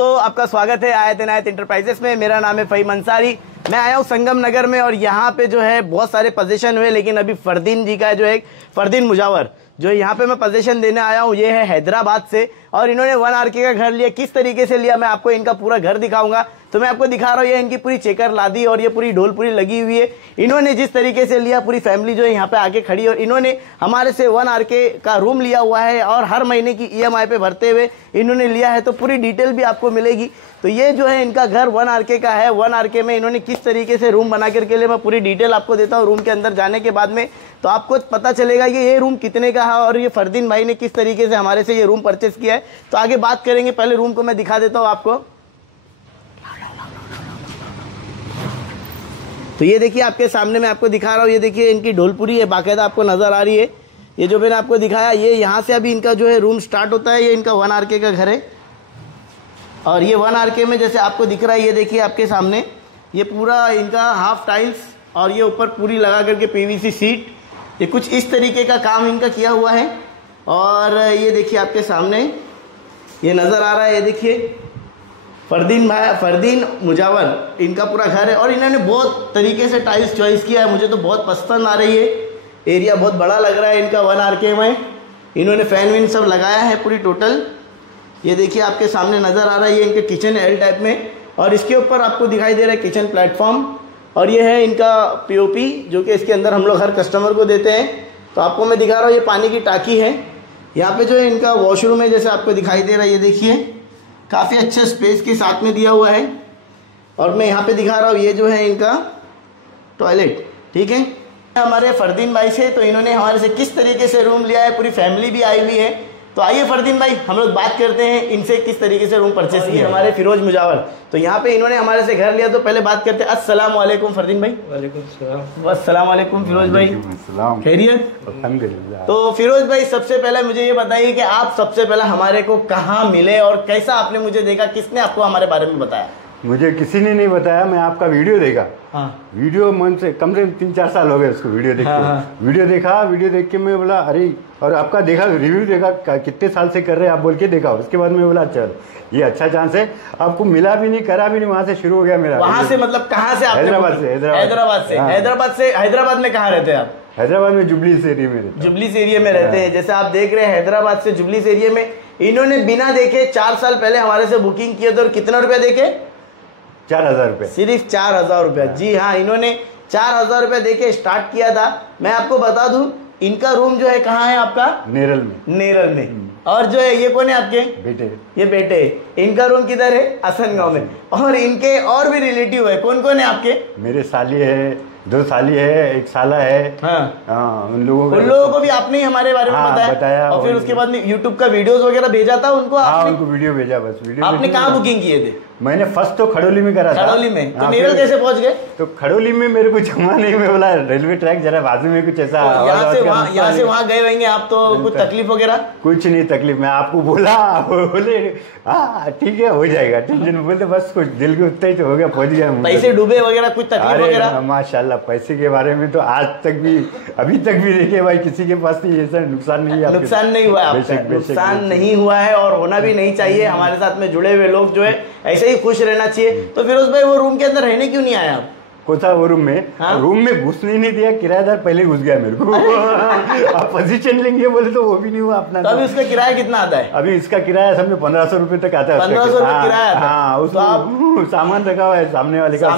दोस्तों, आपका स्वागत है आयत इनायत इंटरप्राइजेस में। मेरा नाम है फ़हीम अंसारी। मैं आया हूँ संगम नगर में और यहाँ पे जो है बहुत सारे पोजीशन हुए, लेकिन अभी फरदीन जी का जो है फरदीन मुजावर जो यहाँ पे मैं पोजीशन देने आया हूँ, ये है हैदराबाद से और इन्होंने 1 RK का घर लिया। किस तरीके से लिया मैं आपको इनका पूरा घर दिखाऊंगा। तो मैं आपको दिखा रहा हूँ, ये इनकी पूरी चेकर लादी और ये पूरी ढोल पूरी लगी हुई है। इन्होंने जिस तरीके से लिया, पूरी फैमिली जो है यहाँ पे आके खड़ी और इन्होंने हमारे से 1 RK का रूम लिया हुआ है और हर महीने की EMI पे भरते हुए इन्होंने लिया है। तो पूरी डिटेल भी आपको मिलेगी। तो ये जो है इनका घर 1 RK का है। 1 RK में इन्होंने किस तरीके से रूम बना करके लिए, मैं पूरी डिटेल आपको देता हूँ रूम के अंदर जाने के बाद में। तो आपको पता चलेगा कि ये रूम कितने का है और ये फरदीन भाई ने किस तरीके से हमारे से ये रूम परचेस किया है। तो आगे बात करेंगे, पहले रूम को मैं दिखा देता हूँ आपको। तो ये देखिए आपके सामने मैं आपको दिखा रहा हूँ, ये देखिए इनकी ढोलपुरी है, बाकायदा आपको नजर आ रही है। ये जो मैंने आपको दिखाया, ये यहाँ से अभी इनका जो है रूम स्टार्ट होता है। ये इनका 1 RK का घर है और ये 1 RK में जैसे आपको दिख रहा है, ये देखिए आपके सामने ये पूरा इनका हाफ टाइल्स और ये ऊपर पूरी लगा करके PVC सीट, ये कुछ इस तरीके का काम इनका किया हुआ है। और ये देखिए आपके सामने ये नज़र आ रहा है, ये देखिए फरदीन मुजावर इनका पूरा घर है और इन्होंने बहुत तरीके से टाइल्स चॉइस किया है। मुझे तो बहुत पसंद आ रही है। एरिया बहुत बड़ा लग रहा है इनका 1 RK में। इन्होंने फैन वैन सब लगाया है पूरी टोटल। ये देखिए आपके सामने नज़र आ रहा है, ये इनके किचन L टाइप में और इसके ऊपर आपको दिखाई दे रहा है किचन प्लेटफॉर्म। और ये है इनका POP जो कि इसके अंदर हम लोग हर कस्टमर को देते हैं। तो आपको मैं दिखा रहा हूँ, ये पानी की टाकी है। यहाँ पे जो है इनका वॉशरूम है, जैसे आपको दिखाई दे रहा है, ये देखिए काफ़ी अच्छे स्पेस के साथ में दिया हुआ है। और मैं यहाँ पे दिखा रहा हूँ, ये जो है इनका टॉयलेट, ठीक है। हमारे फरदीन भाई से, तो इन्होंने हमारे से किस तरीके से रूम लिया है, पूरी फैमिली भी आई हुई है। तो आइए फरदीन भाई हम लोग बात करते हैं इनसे किस तरीके से रूम परचेस किया। हमारे फिरोज मुजावर, तो यहाँ पे इन्होंने हमारे से घर लिया। तो पहले बात करते हैं, अस्सलाम वालेकुम फरदीन भाई। अस्सलाम वालेकुम फिरोज भाई, खैरियत? तो फिरोज भाई सबसे पहले मुझे ये बताइए कि आप सबसे पहले हमारे को कहाँ मिले और कैसा आपने मुझे देखा, किसने आपको हमारे बारे में बताया? मुझे किसी ने नहीं बताया, मैं आपका वीडियो देखा। हाँ। वीडियो मन से कम 3-4 साल हो गए उसको वीडियो देख के। हाँ। वीडियो देख के मैं बोला अरे, और आपका देखा रिव्यू देखा कितने साल से कर रहे हैं आप बोल के देखा। उसके बाद मैं बोला चल ये अच्छा चांस है। आपको मिला भी नहीं, करा भी नहीं, वहाँ से शुरू हो गया मेरा। वहाँ से मतलब कहाँ से? हैदराबाद से। हैदराबाद में कहाँ रहते हैं आप? हैदराबाद में जुबलीस एरिया में। जुबलीस एरिया में रहते हैं। जैसे आप देख रहे हैं हैदराबाद से जुबलीस एरिया में इन्होंने बिना देखे 4 साल पहले हमारे से बुकिंग किए थे। और कितना रुपया देके? 4000 रुपये, सिर्फ 4000 रुपया। जी हाँ, इन्होंने 4000 रुपया देके स्टार्ट किया था। मैं आपको बता दूं, इनका रूम जो है कहाँ है आपका? नेरल में। और जो है ये कौन है आपके बेटे? ये बेटे। इनका रूम किधर है? असनगांव में। और इनके और भी रिलेटिव है, कौन कौन है आपके? मेरे साली है, 2 साली है, 1 साला है। हाँ। उन लोगों को भी आपने ही हमारे बारे में बताया। और फिर उसके बाद में यूट्यूब का वीडियोस वगैरह भेजा था उनको? उनको वीडियो भेजा, बस वीडियो। आपने कहाँ बुकिंग किए थे? मैंने फर्स्ट तो खड़ोली में करा था। खड़ोली में? तो नेरल कैसे पहुंच गए? तो खड़ोली में मेरे को जमा नहीं, मैं बोला रेलवे ट्रैक जरा बाजू में कुछ ऐसा। यहाँ से वहाँ गए होंगे आप, तो कुछ तकलीफ वगैरह? कुछ नहीं तकलीफ, मैं आपको बोला, बोले हाँ ठीक है हो जाएगा, टेंशन बोलते बस कुछ दिल के उतना ही तो हो गया, पहुंच गया। पैसे डूबे वगैरह कुछ तकलीफ वगैरह? माशाल्लाह, पैसे के बारे में तो आज तक भी अभी तक भी देखे भाई किसी के पास नहीं, ऐसा नुकसान नहीं है। नुकसान नहीं हुआ, नुकसान नहीं हुआ है और होना भी नहीं चाहिए। हमारे साथ में जुड़े हुए लोग जो है ऐसे ही खुश रहना चाहिए। तो फिरोज भाई वो रूम के अंदर रहने क्यों नहीं आया आप? कोसा वो रूम में? हाँ? रूम में घुसने नहीं दिया, किराएदार पहले घुस गया मेरे को। आप पोजीशन लेंगे बोले तो वो भी नहीं हुआ अपना। तो अभी उसका किराया कितना आता है? अभी इसका किराया समझो 1500 रुपए तक आता है। 1500 रुपए किराया? हाँ, उसमें सामान रखा हुआ है सामने वाले का।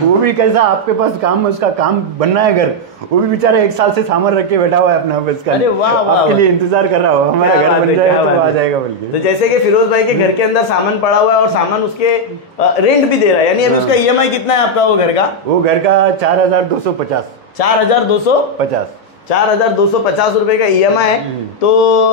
वो भी कैसा, आपके पास काम, उसका काम बनना है घर, वो भी बेचारा 1 साल से सामान रख के बैठा हुआ है अपना ऑफिस का। आपके लिए इंतजार कर रहा हो, हमारा घर बन जाए तो आ जाएगा बोल के। तो जैसे कि फिरोज भाई के घर के अंदर सामान पड़ा हुआ है और सामान उसके रेंट भी दे रहा है, यानी अभी उसका EMI कितना है आपका वो घर का? वो घर का 4250। 4250? 4250 रुपए का EMI है। तो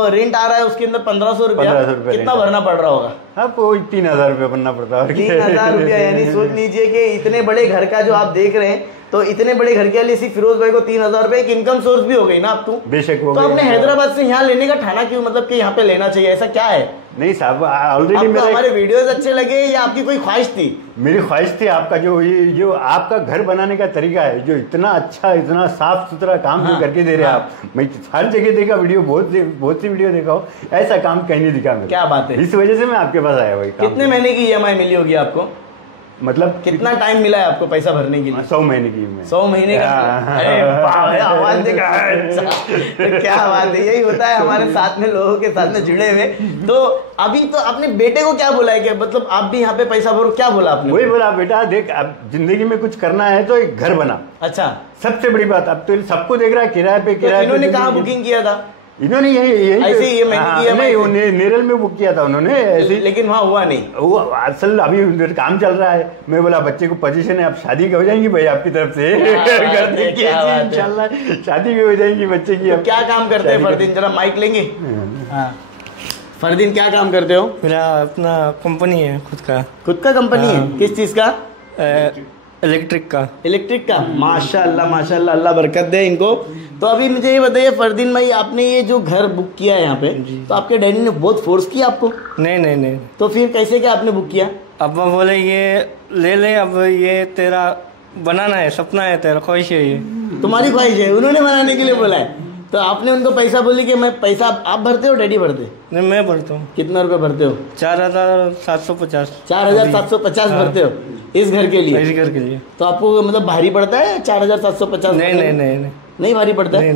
रेंट आ रहा है उसके अंदर 1500 रुपया। कितना भरना पड़ रहा होगा? अब वो 3000 रुपया भरना पड़ता है। 3000 रुपया, यानी सोच लीजिए कि इतने बड़े घर का जो आप देख रहे हैं तो इतने बड़े घर के लिए सिर्फ फिरोज भाई को 3,000 रुपए एक इनकम सोर्स भी हो गई ना आप तो बेशक हो तो आपने हैदराबाद से यहाँ लेने का ठाना क्यों, मतलब कि यहाँ पे लेना चाहिए, ऐसा क्या है? नहीं साहब, ऑलरेडी हमारे वीडियोस अच्छे लगे या आपकी कोई ख्वाहिश थी? मेरी ख्वाहिश थी आपका जो आपका घर बनाने का तरीका है, जो इतना अच्छा इतना साफ सुथरा काम जो करके दे रहे हैं आप। मैं हर जगह देखा वीडियो, बहुत सी वीडियो देखा हो, ऐसा काम कहीं नहीं दिखा। क्या बात है, इस वजह से मैं आपके पास आया भाई। कितने महीने की EMI मिली होगी आपको, मतलब कितना टाइम मिला है आपको पैसा भरने के लिए? 100 महीने की। 100 महीने का? अरे आवाज देखा, तो क्या बात है, यही होता है हमारे साथ में लोगों के साथ में जुड़े हुए। तो अभी तो अपने बेटे को क्या बोला है कि मतलब आप भी यहाँ पे पैसा भरो, क्या बोला आपने? वही बोला, बेटा देख अब जिंदगी में कुछ करना है तो एक घर बना। अच्छा, सबसे बड़ी बात, अब तो सबको देख रहा है किराए पे किराए। इन्होंने कहाँ बुकिंग किया था? इन्होंने यही ऐसे ये नहीं नेरल में बुक किया था उन्होंने ऐसे, लेकिन वहाँ हुआ नहीं। वो असल अभी काम चल रहा है। मैं बोला बच्चे को पोजीशन है, अब शादी हो जाएंगी भाई आपकी तरफ से, इंशाल्लाह शादी भी हो जाएंगी बच्चे की। अब क्या काम करते हैं फरदीन, जरा माइक लेंगे? फरदीन क्या काम करते हो? मेरा अपना कंपनी है, खुद का कंपनी है? किस चीज का? इलेक्ट्रिक का। माशाल्लाह माशाल्लाह, अल्लाह बरकत दे इनको। तो अभी मुझे ये बताइए फरदीन भाई, आपने ये जो घर बुक किया है यहाँ पे, तो आपके डैडी ने बहुत फोर्स किया आपको? नहीं। तो फिर कैसे क्या आपने बुक किया? अब बोले ये ले ले, अब ये तेरा बनाना है, सपना है तेरा, ख्वाहिश है, ये तुम्हारी ख्वाहिश है, उन्होंने बनाने के लिए बोला है। तो आपने उनको पैसा बोली कि मैं पैसा आप भरते हो, डैडी भरते? नहीं, मैं भरता हूँ। कितना रुपए भरते हो? 4,750। 4,750 भरते हो इस घर के लिए? इस घर के लिए। तो आपको मतलब भारी पड़ता है 4,750? नहीं भारी पड़ता है?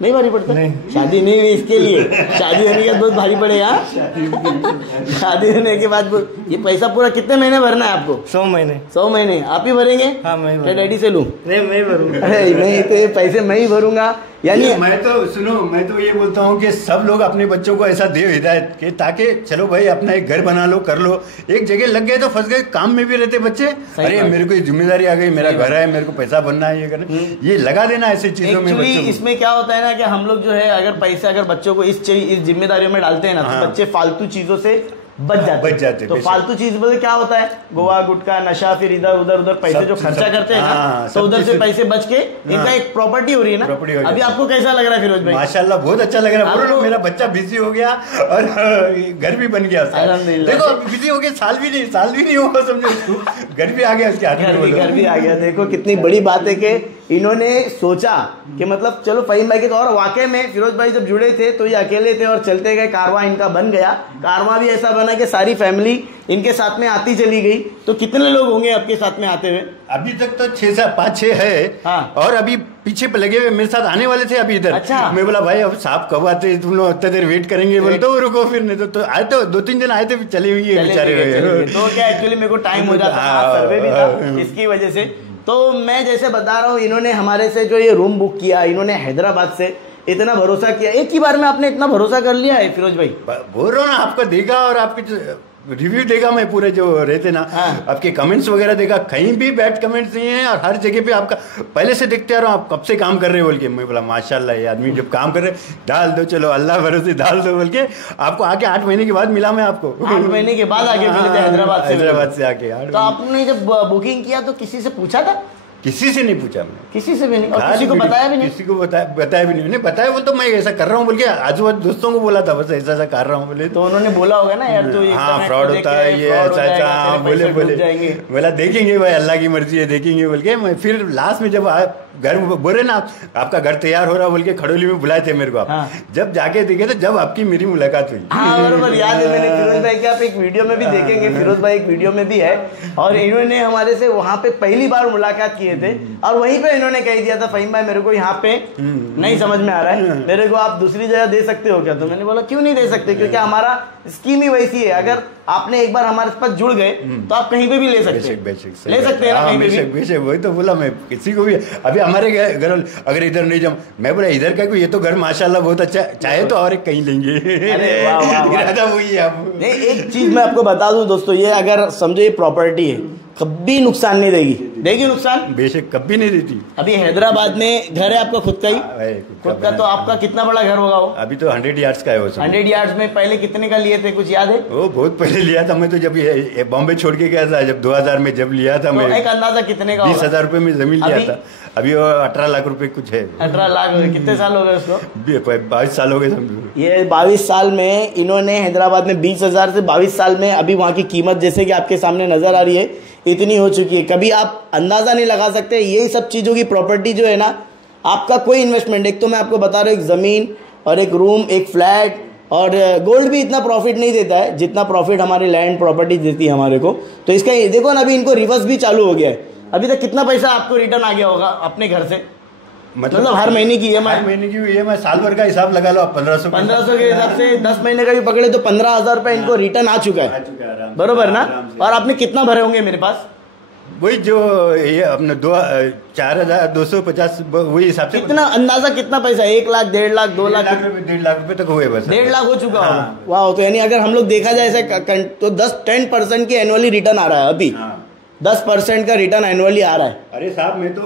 नहीं भारी पड़ता? नहीं। शादी नहीं हुई इसके लिए, शादी होने के बाद बहुत भारी पड़ेगा। शादी होने के बाद ये पैसा पूरा कितने महीने भरना है आपको? 100 महीने। 100 महीने आप ही भरेंगे? हाँ, मैं क्या डैडी से लूं? नहीं, मैं भरूंगा। अरे नहीं, तो ये पैसे मैं ही भरूंगा। यानी मैं तो ये बोलता हूँ कि सब लोग अपने बच्चों को ऐसा दे हिदायत कि ताकि चलो भाई अपना एक घर बना लो, कर लो। एक जगह लग गए तो फंस गए, काम में भी रहते बच्चे, अरे मेरे को जिम्मेदारी आ गई, मेरा घर है, मेरे को पैसा बनना है, ये करना, ये लगा देना ऐसी चीजों में बच्चों को। इसमें क्या होता है ना कि हम लोग जो है अगर पैसे अगर बच्चों को इस जिम्मेदारियों में डालते हैं ना, तो बच्चे फालतू चीजों से बच जाते। तो फालतू चीज बोले क्या होता है, गोवा गुटखा नशा, फिर इधर उधर पैसे जो खर्चा करते हैं ना, तो उधर से पैसे बच के इनका एक प्रॉपर्टी हो रही है ना। अभी आपको कैसा लग रहा है फिरोज भाई? माशाल्लाह बहुत अच्छा लग रहा है। मेरा बच्चा बिजी हो गया और घर भी बन गया। देखो बिजी हो गया, साल भी नहीं हुआ, समझो घर भी आ गया उसके हाथ में, घर भी आ गया। देखो कितनी बड़ी बात है कि इन्होंने सोचा कि मतलब चलो फहीम भाई के तो, और वाकई में फिरोज भाई जब जुड़े थे तो ये अकेले थे और चलते गए, कारवां इनका बन गया। कारवां भी ऐसा बना कि सारी फैमिली इनके साथ में आती चली गई। तो कितने लोग होंगे आपके साथ में आते हुए? अभी तक तो 5-6 है। हाँ। और अभी पीछे लगे हुए मेरे साथ आने वाले थे अभी इधर। अच्छा। मैं बोला भाई अब साहब कब आते, तुम लोग उतना देर वेट करेंगे, बोले तो रुको फिर, नहीं तो आए तो 2-3 दिन आए थे, चले हुए बेचारे। तो क्या एक्चुअली मेरे को टाइम हो जाता, सर्वे भी था इसकी वजह से। तो मैं जैसे बता रहा हूँ, इन्होंने हमारे से जो ये रूम बुक किया, इन्होंने हैदराबाद से इतना भरोसा किया, एक ही बार में आपने इतना भरोसा कर लिया है फिरोज भाई? बोल रहा हूँ ना, आपको देखा और आपके रिव्यू देखा मैं, पूरे जो रहते ना। हाँ। आपके कमेंट्स वगैरह देखा, कहीं भी बैड कमेंट्स नहीं है, और हर जगह पे आपका पहले से देखते आ रहा हूँ आप कब से काम कर रहे हो बोल के। मैं बोला माशाल्लाह ये आदमी जब काम कर रहे डाल दो, चलो अल्लाह भरोसे डाल दो बोल के। आपको आके 8 महीने के बाद मिला मैं आपको, 8 महीने के बाद आके मिले थे हैदराबाद से आके। तो आपने जब बुकिंग किया तो किसी से पूछा था? किसी से नहीं पूछा मैं, किसी से भी नहीं, और किसी को बताया भी नहीं? किसी को बताया भी नहीं, बताया बोल तो मैं ऐसा कर रहा हूँ बोल के आजू बाजू दोस्तों को बोला था, बस ऐसा कर रहा हूँ बोले। तो उन्होंने बोला होगा ना यार तो हाँ फ्रॉड होता है ये, अच्छा बोले बोला देखेंगे भाई अल्लाह की मर्जी है, देखेंगे बोल के। मैं फिर लास्ट में जब घर बोले ना आपका घर तैयार हो रहा बोल के, खड़ोली में बुलाए थे मेरे को आप। जब जाके देखे तो जब आपकी मेरी मुलाकात हुई। हाँ बरोबर याद है, मैंने फिरोज भाई के आप एक वीडियो में भी देखेंगे, फिरोज भाई एक वीडियो में भी है, और इन्होंने हमारे से वहाँ पे पहली बार मुलाकात किए थे, और वहीं पे इन्होंने कह दिया था फहीम भाई मेरे को यहाँ पे नहीं समझ में आ रहा है, मेरे को आप दूसरी जगह दे सकते हो क्या? तो मैंने बोला क्यों नहीं दे सकते, क्योंकि हमारा स्कीम ही वैसी है, अगर आपने एक बार हमारे पास जुड़ गए तो आप कहीं पे भी ले सकते हैं, ले सकते हैं ना कहीं पे भी। वही तो बोला मैं किसी को भी, अभी हमारे घर अगर इधर नहीं जाऊँ, मैं बोला इधर का ये तो घर माशाल्लाह बहुत अच्छा, चाहे तो और एक कहीं लेंगे। अरे वाह वाह, वही है। नहीं एक चीज मैं आपको बता दूं दोस्तों, ये अगर समझो ये प्रॉपर्टी है, कभी नुकसान नहीं देगी। देगी नुकसान? बेशक कभी नहीं देती। अभी हैदराबाद में घर है आपका खुद का ही? खुद का। तो आपका कितना बड़ा घर होगा वो? अभी तो 100 यार्ड्स का है वो। 100 यार्ड्स में पहले कितने का लिए थे, कुछ याद है? वो बहुत पहले लिया था मैं तो, जब बॉम्बे छोड़ के गया था, जब 2000 में जब लिया था। तो मैं एक अंदाजा कितने का? 20,000 रुपए में जमीन लिया था। अभी वो 18 लाख रुपए कुछ है। 18 लाख? कितने साल हो गए उसको? 22 साल हो गए समझो। ये 22 साल में इन्होंने हैदराबाद में 20,000 से 22 साल में अभी वहाँ की कीमत जैसे कि आपके सामने नजर आ रही है इतनी हो चुकी है। कभी आप अंदाजा नहीं लगा सकते। यही सब चीज़ों की प्रॉपर्टी जो है ना, आपका कोई इन्वेस्टमेंट, एक तो मैं आपको बता रहा हूँ, एक ज़मीन और एक रूम, एक फ्लैट, और गोल्ड भी इतना प्रॉफिट नहीं देता है जितना प्रॉफिट हमारी लैंड प्रॉपर्टी देती है हमारे को। तो इसका देखो ना, अभी इनको रिवर्स भी चालू हो गया है। अभी तक कितना पैसा आपको रिटर्न आ गया होगा अपने घर से? मतलब हर महीने की EMI? हर महीने की EMI, साल भर का हिसाब लगा लो आप, 1500 के हिसाब से 10 महीने का भी पकड़े तो 15,000 रुपए इनको रिटर्न आ चुका है। बरोबर ना? और आपने कितना भरे होंगे मेरे पास? वही जो ये अपने 4,250 वही हिसाब से। कितना अंदाजा, कितना पैसा? 1 लाख, 1.5 लाख, 2 लाख? 1.5 लाख रुपए तक हुए बस। 1.5 लाख हो चुका होगा। वाह। तो यानी अगर हम लोग देखा जाए ऐसे तो 10% की एनुअली रिटर्न आ रहा है अभी। 10% का रिटर्न एनुअली आ रहा है। अरे साहब, मैं तो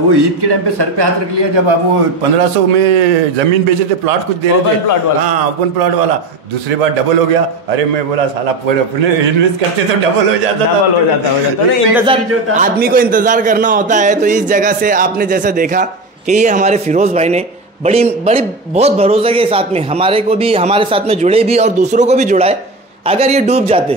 वो ईद के टाइम पे सर पे हाथ रख लिया जब आप वो 1500 में जमीन बेचे थे, प्लॉट कुछ दे रहे थे। ओपन प्लॉट वाला? हाँ, ओपन प्लॉट वाला। दूसरी बार डबल हो गया। अरे मैं बोला साला अपने इन्वेस्ट करते तो डबल हो जाता। तो इंतजार, आदमी को इंतजार करना होता है। तो इस जगह से आपने जैसा देखा कि ये हमारे फिरोज भाई ने बड़ी बहुत भरोसे के साथ में हमारे को भी, हमारे साथ में जुड़े भी और दूसरों को भी जुड़ा है। अगर ये डूब जाते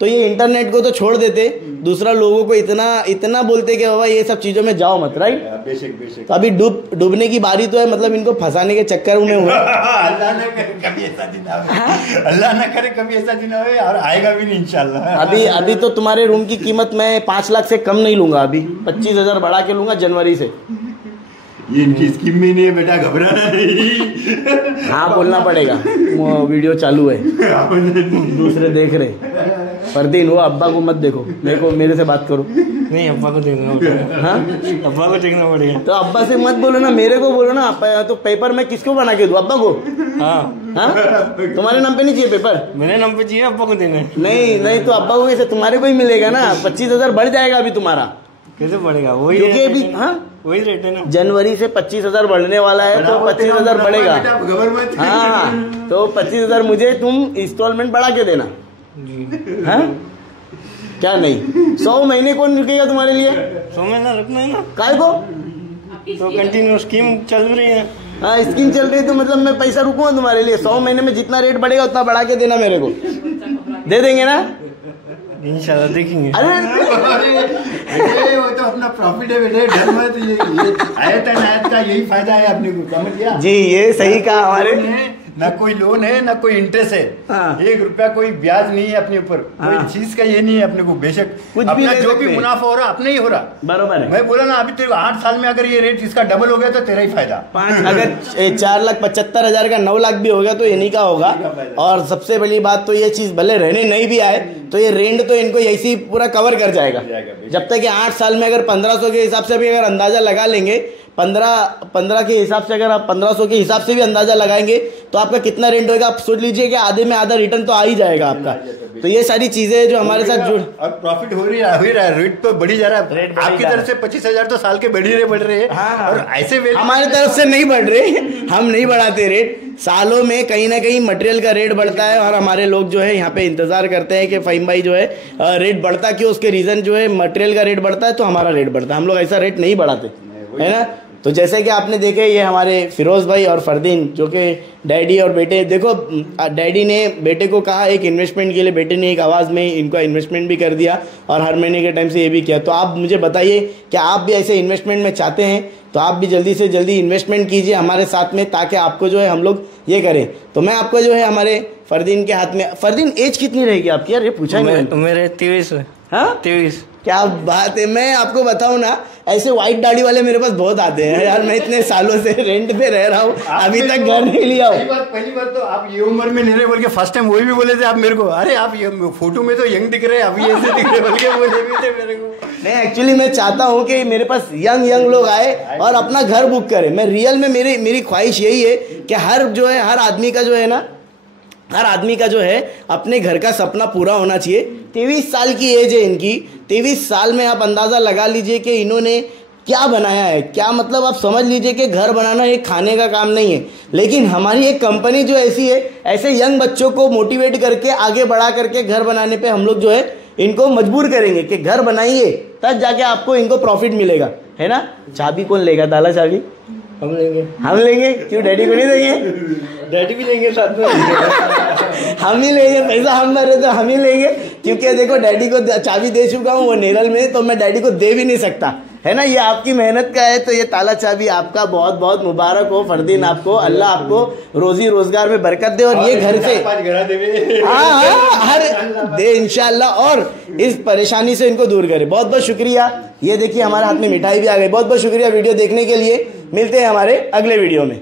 तो ये इंटरनेट को तो छोड़ देते, दूसरा लोगों को इतना बोलते कि बाबा ये सब चीजों में जाओ मत, राइट? बेशक। तो अभी डूबने की बारी तो है, मतलब इनको फंसाने के चक्कर में हुआ। अल्लाह ना करे कभी ऐसा दिन आवे, अल्लाह ना करे कभी ऐसा दिन आवे, और आएगा भी नहीं इंशाल्लाह। अभी तो तुम्हारे रूम की कीमत मैं 5 लाख से कम नहीं लूंगा, अभी 25,000 बढ़ा के लूंगा जनवरी से। ये इनकी स्कीम में नहीं है बेटा, घबराना नहीं। हाँ, बोलना पड़ेगा, वो वीडियो चालू है, दूसरे देख रहे। फरदीन, वो अब्बा को मत देखो, मेरे से बात करो। नहीं, अब्बा को देखना पड़ेगा। हाँ, अब्बा को देखना पड़ेगा। तो अब्बा से मत बोलो ना, मेरे को बोलो ना। तो पेपर मैं किसको बना के दूं? अब्बा को? हाँ, तुम्हारे नाम पे नहीं चाहिए पेपर? मेरे नाम पे चाहिए, अब्बा को देना है। नहीं तो अब्बा को कैसे? तुम्हारे को ही मिलेगा ना। 25,000 बढ़ जाएगा अभी तुम्हारा। कैसे बढ़ेगा? वही क्योंकि अभी वही रेट है ना। जनवरी से 25,000 बढ़ने वाला है, तो 25,000 बढ़ेगा। हाँ, तो 25,000 मुझे तुम इंस्टॉलमेंट बढ़ा के देना। हाँ, क्या नहीं? 100 महीने कौन रुकेगा तुम्हारे लिए? 100 महीना रखना है ना। काय को? तो कंटिन्यू स्कीम चल रही है। हाँ, स्कीम चल रही है, तो मतलब मैं पैसा रुकूंगा तुम्हारे लिए? 100 महीने में जितना रेट बढ़ेगा उतना बढ़ा के देना मेरे को। दे देंगे ना? इंशाल्लाह देखेंगे। अरे वो तो अपना प्रॉफिट है बेटे, डर मत। ये आयत का यही फायदा है अपने को, समझ गया जी? ये सही कहा। हमारे ना कोई लोन है ना कोई इंटरेस्ट है। हाँ। 1 रुपया कोई ब्याज नहीं है अपने ऊपर। हाँ। कोई चीज का ये नहीं है अपने को। बेशक अपना जो भी मुनाफा हो रहा अपने ही हो रहा। बराबर है। मैं बोला ना, अभी तो 8 साल में अगर ये रेट इसका डबल हो गया तो तेरा ही फायदा। अगर 4,75,000 का 9 लाख भी हो गया तो इन्हीं का होगा। और सबसे बड़ी बात तो ये चीज भले रहने नहीं भी आए तो ये रेंट तो इनको ऐसे ही पूरा कवर कर जाएगा। जब तक 8 साल में अगर 1500 के हिसाब से भी अगर अंदाजा लगा लेंगे, 15 के हिसाब से अगर आप 1500 के हिसाब से भी अंदाजा लगाएंगे तो आपका कितना रेंट होगा आप सोच लीजिए कि आधे में आधा रिटर्न तो आ ही जाएगा आपका। तो ये सारी चीजें जो हमारे साथ जुड़, और प्रॉफिट हो रहा है, रेट तो बढ़ी जा रहा है। आपकी तरफ से 25,000 तो साल के बढ़ रहे हैं। हाँ। और ऐसे हमारी तरफ से नहीं बढ़ रहे, हम नहीं बढ़ाते रेट। सालों में कहीं ना कहीं मटेरियल का रेट बढ़ता है और हमारे लोग जो है यहाँ पे इंतजार करते हैं कि फ़हीम भाई जो है रेट बढ़ता क्यों, उसके रीजन जो है मटेरियल का रेट बढ़ता है तो हमारा रेट बढ़ता है। हम लोग ऐसा रेट नहीं बढ़ाते, है ना। तो जैसे कि आपने देखे, ये हमारे फिरोज भाई और फरदीन जो कि डैडी और बेटे, देखो डैडी ने बेटे को कहा एक इन्वेस्टमेंट के लिए, बेटे ने एक आवाज़ में इनका इन्वेस्टमेंट भी कर दिया और हर महीने के टाइम से ये भी किया। तो आप मुझे बताइए कि आप भी ऐसे इन्वेस्टमेंट में चाहते हैं तो आप भी जल्दी से जल्दी इन्वेस्टमेंट कीजिए हमारे साथ में, ताकि आपको जो है हम लोग ये करें। तो मैं आपको जो है हमारे फरदीन के हाथ में, फरदीन एज कितनी रहेगी आपकी? यार ये पूछा नहीं मेरे 23 है। हाँ 23। क्या बात है। मैं आपको बताऊं ना, ऐसे व्हाइट दाढ़ी वाले मेरे पास बहुत आते हैं यार। मैं इतने सालों से रेंट पे रह रहा हूँ, अभी तक घर नहीं लिया हूँ। पहली बात तो आप ये उम्र में नहीं रहे बोल के फर्स्ट टाइम वही भी बोले थे आप मेरे को, अरे आप ये फोटो में तो यंग दिख रहे हैं, अभी ऐसे दिख रहे बोल के बोले भी थे मेरे को। नहीं, एक्चुअली मैं चाहता हूँ कि मेरे पास यंग लोग आए और अपना घर बुक करें। मैं रियल में मेरी ख्वाहिश यही है कि हर आदमी का जो है ना, हर आदमी का जो है अपने घर का सपना पूरा होना चाहिए। 23 साल की एज है इनकी, 23 साल में आप अंदाज़ा लगा लीजिए कि इन्होंने क्या बनाया है। क्या मतलब, आप समझ लीजिए कि घर बनाना एक खाने का काम नहीं है, लेकिन हमारी एक कंपनी जो ऐसी है, ऐसे यंग बच्चों को मोटिवेट करके आगे बढ़ा करके घर बनाने पे हम लोग जो है इनको मजबूर करेंगे कि घर बनाइए, तब जाके आपको इनको प्रॉफिट मिलेगा, है ना। चाबी कौन लेगा, ताला चाबी हम लेंगे। हम लेंगे, क्यों डैडी को नहीं देंगे? डैडी भी लेंगे साथ में। हम ही लेंगे, पैसा हम भर रहे तो हम ही लेंगे, क्योंकि देखो डैडी को चाबी दे चुका हूँ वो नेरल में, तो मैं डैडी को दे भी नहीं सकता, है ना। ये आपकी मेहनत का है, तो ये ताला चाबी आपका बहुत बहुत मुबारक हो फरदीन, आपको अल्लाह आपको रोजी रोजगार में बरकत दे, और ये घर से हाँ हर दे इंशाल्लाह, और इस परेशानी से इनको दूर करे। बहुत बहुत शुक्रिया। ये देखिए हमारे हाथ में मिठाई भी आ गई। बहुत बहुत शुक्रिया वीडियो देखने के लिए। मिलते हैं हमारे अगले वीडियो में।